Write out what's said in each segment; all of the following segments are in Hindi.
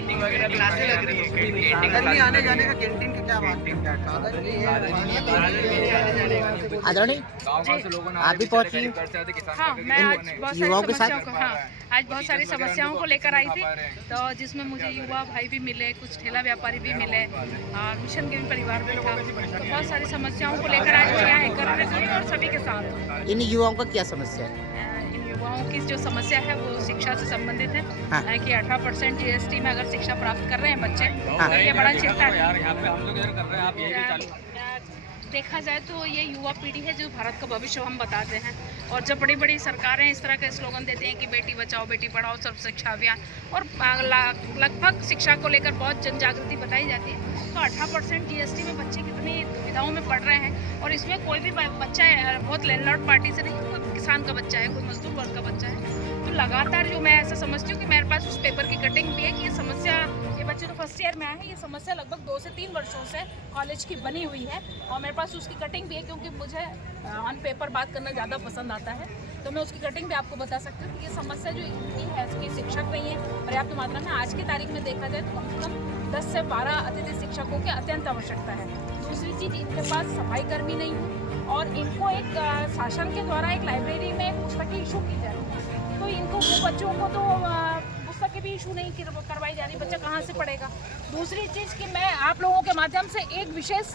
पेंटिंग वगैरह भी क्लासेस लग रही है। अगर नहीं आने जाने का कैंटीन की क्या बात है? साधन नहीं है। आदरणीय गाँव से लोगों ने आप भी पहुंची हाँ, मैं आज बहुत युवाओं सारी के साथ? समस्याओं को आज बहुत सारी समस्याओं को लेकर आई थी, तो जिसमें मुझे युवा भाई भी मिले, कुछ ठेला व्यापारी भी मिले और मिशन के भी परिवार भी था। तो बहुत सारी समस्याओं को लेकर आज मैं यहाँ एकत्रित हुई और सभी के साथ इन युवाओं का क्या समस्या है? इन युवाओं की जो समस्या है वो शिक्षा से संबंधित है। हाँ। कि 18% जीएसटी में अगर शिक्षा प्राप्त कर रहे हैं बच्चे, हाँ। तो ये बड़ा चिंता है। यार यहाँ पे हम लोग इधर कर रहे हैं, आप यही चालू। देखा जाए तो ये युवा पीढ़ी है जो भारत का भविष्य हम बताते हैं, और जब बड़ी बड़ी सरकारें इस तरह के स्लोगन देती हैं कि बेटी बचाओ बेटी पढ़ाओ सर्व शिक्षा अभियान, और लगभग शिक्षा को लेकर बहुत जन जागृति बताई जाती है, तो 18% जीएसटी में बच्चे कितनी दुविधाओं में पढ़ रहे हैं। और इसमें कोई भी बच्चा बहुत लैंडलॉर्ड पार्टी से नहीं, कोई किसान का बच्चा है, कोई मजदूर वर्ग का बच्चा है। तो लगातार जो मैं ऐसा समझती हूँ कि मेरे पास उस पेपर की कटिंग भी है कि ये समस्या, ये बच्चे तो फर्स्ट ईयर में आए हैं, ये समस्या लगभग 2 से 3 वर्षों से कॉलेज की बनी हुई है, और मेरे पास उसकी कटिंग भी है, क्योंकि मुझे ऑन पेपर बात करना ज़्यादा पसंद आता है। तो मैं उसकी कटिंग भी आपको बता सकती हूँ कि ये समस्या जो इनकी है, इसके शिक्षक नहीं है पर्याप्त मात्रा में। आज की तारीख में देखा जाए तो कम से कम 10 से 12 अतिथि शिक्षकों की अत्यंत आवश्यकता है। दूसरी चीज़, इनके पास सफाई कर्मी नहीं है, और इनको एक शासन के द्वारा एक लाइब्रेरी में एक पुस्तकें इशू की जा रही है, तो इनको वो बच्चों को तो पुस्तकें भी इशू नहीं करवाई जा रही, बच्चा कहाँ से पढ़ेगा। दूसरी चीज़ कि मैं आप लोगों के माध्यम से एक विशेष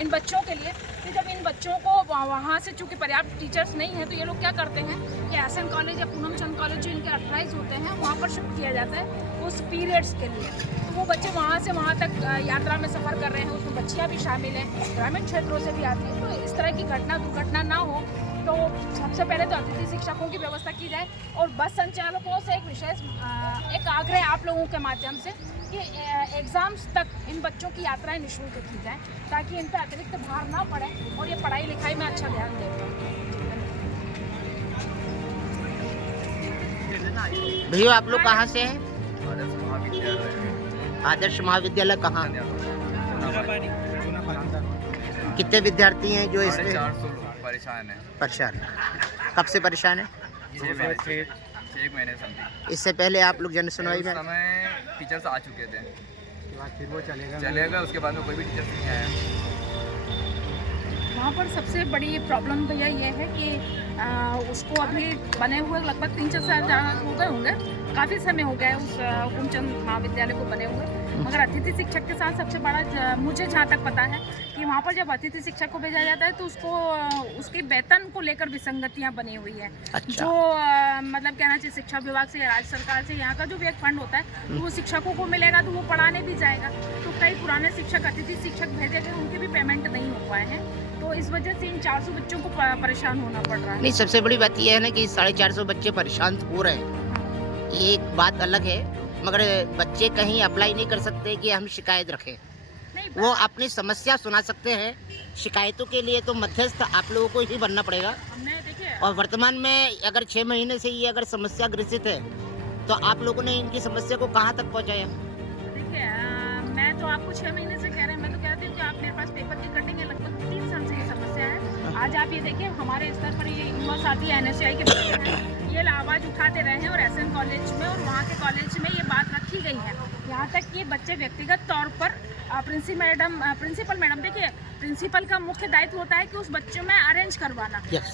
इन बच्चों के लिए, कि जब इन बच्चों को वहाँ से चूँकि पर्याप्त टीचर्स नहीं हैं, तो ये लोग क्या करते हैं कि एसएन कॉलेज या पूनम चंद कॉलेज जो इनके 28 होते हैं वहाँ पर शिफ्ट किया जाता है उस पीरियड्स के लिए। तो वो बच्चे वहाँ से वहाँ तक यात्रा में सफ़र कर रहे हैं, उसमें बच्चियाँ भी शामिल हैं, ग्रामीण क्षेत्रों से भी आती हैं। तो इस तरह की दुर्घटना ना हो, तो सबसे पहले तो अतिथि शिक्षकों की व्यवस्था की जाए, और बस संचालकों से एक विशेष एक आग्रह आप लोगों के माध्यम से कि एग्ज़ाम्स तक इन बच्चों की यात्राएं निःशुल्क की जाएं, ताकि इन पर अतिरिक्त भार ना पड़े और ये पढ़ाई लिखाई में अच्छा ध्यान दें। भैया आप लोग कहाँ से हैं? आदर्श महाविद्यालय कहाँ? कितने विद्यार्थी हैं जो इसमें 400 लोग परेशान है। परेशान? कब से परेशान है? 6 महीने समथिंग। इससे पहले आप लोग जन सुनवाई उस में? समय टीचर्स आ चुके थे, फिर वो चलेगा, उसके बाद में कोई भी टीचर्स नहीं आया। वहाँ पर सबसे बड़ी प्रॉब्लम भैया ये है कि उसको अभी बने हुए लगभग 3-4 साल हो गए होंगे, काफ़ी समय हो गया है उस हुकुमचंद महाविद्यालय को बने हुए। मगर अतिथि शिक्षक के साथ सबसे बड़ा मुझे जहाँ तक पता है कि वहाँ पर जब अतिथि शिक्षक को भेजा जाता है तो उसको उसके वेतन को लेकर विसंगतियाँ बनी हुई है। अच्छा। जो मतलब कहना चाहिए शिक्षा विभाग से या राज्य सरकार से यहाँ का जो भी एक फंड होता है, तो वो शिक्षकों को मिलेगा तो वो पढ़ाने भी जाएगा। तो कई पुराने शिक्षक अतिथि शिक्षक भेजे गए, उनके भी पेमेंट नहीं हो पाए हैं, तो इस वजह से इन 400 बच्चों को परेशान होना पड़ रहा है। नहीं, सबसे बड़ी बात यह है ना कि 450 बच्चे परेशान हो रहे हैं, ये एक बात अलग है, मगर बच्चे कहीं अप्लाई नहीं कर सकते कि हम शिकायत रखें। नहीं, वो अपनी समस्या सुना सकते हैं। शिकायतों के लिए तो मध्यस्थ आप लोगों को ही बनना पड़ेगा। हमने देखिए, और वर्तमान में अगर 6 महीने से ये अगर समस्या ग्रसित है, तो आप लोगों ने इनकी समस्या को कहाँ तक पहुँचाया? देखिए मैं तो आपको 6 महीने से कह रहे हैं, मैं तो कहती हूँ कि आप मेरे पास पेपर की कटिंग है, लगभग 3 साल से ये समस्या है। आज आप ये देखिए हमारे स्तर पर ये युवा साथी NSCI के बच्चे हैं, ये आवाज़ उठाते रहे हैं, और एसएन कॉलेज में और वहाँ के कॉलेज में ये बात रखी गई है। यहाँ तक कि बच्चे व्यक्तिगत तौर पर प्रिंसिपल मैडम देखिए, प्रिंसिपल का मुख्य दायित्व होता है कि उस बच्चों में अरेंज करवाना। Yes.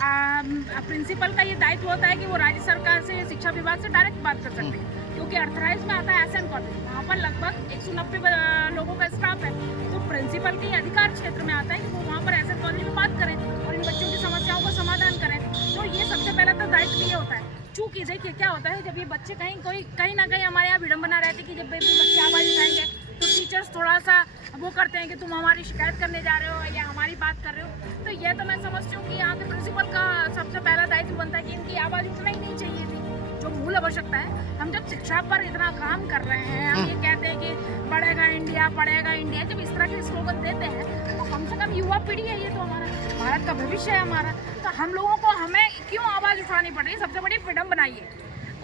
प्रिंसिपल का ये दायित्व होता है कि वो राज्य सरकार से, शिक्षा विभाग से डायरेक्ट बात कर सकते हैं, क्योंकि 28 में आता है एसएन कॉलेज, वहाँ पर लगभग 190 लोगों का स्टाफ है। तो प्रिंसिपल के अधिकार क्षेत्र में आता है कि वो वहाँ पर एसएन कॉलेज में बात करें और इन बच्चों की समस्याओं का समाधान करें। तो ये सबसे पहला तो दायित्व ये होता है। चूँकि देखिए क्या होता है, जब ये बच्चे कहीं ना कहीं हमारे यहाँ विडम्बना रहती है कि जब भी बच्चे आवाज़ उठाएंगे तो टीचर्स थोड़ा सा वो करते हैं कि तुम हमारी शिकायत करने जा रहे हो या हमारी बात कर रहे हो। तो ये तो मैं समझती हूँ कि यहाँ के प्रिंसिपल का सबसे पहला दायित्व बनता है कि इनकी आवाज़ उठना ही नहीं चाहिए थी, जो मूल आवश्यकता है। हम जब शिक्षा पर इतना काम कर रहे हैं, हम ये कहते हैं कि पढ़ेगा इंडिया, जब इस तरह के स्लोगन देते हैं, तो कम से कम युवा पीढ़ी है, ये तो हमारा भारत का भविष्य है हमारा, तो हम लोगों को हमें क्यों आवाज़ उठानी पड़ रही है? सबसे बड़ी विडम्बना ये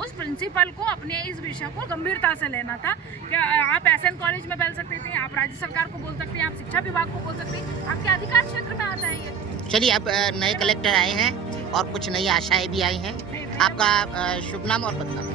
उस प्रिंसिपल को अपने इस विषय को गंभीरता से लेना था। क्या आप एसएन कॉलेज में बोल सकते थे, आप राज्य सरकार को बोल सकते हैं, आप शिक्षा विभाग को बोल सकते हैं, आपके अधिकार क्षेत्र में आता है ये। चलिए, अब नए कलेक्टर आए हैं और कुछ नई आशाएं भी आई हैं। आपका शुभ नाम और पद नाम?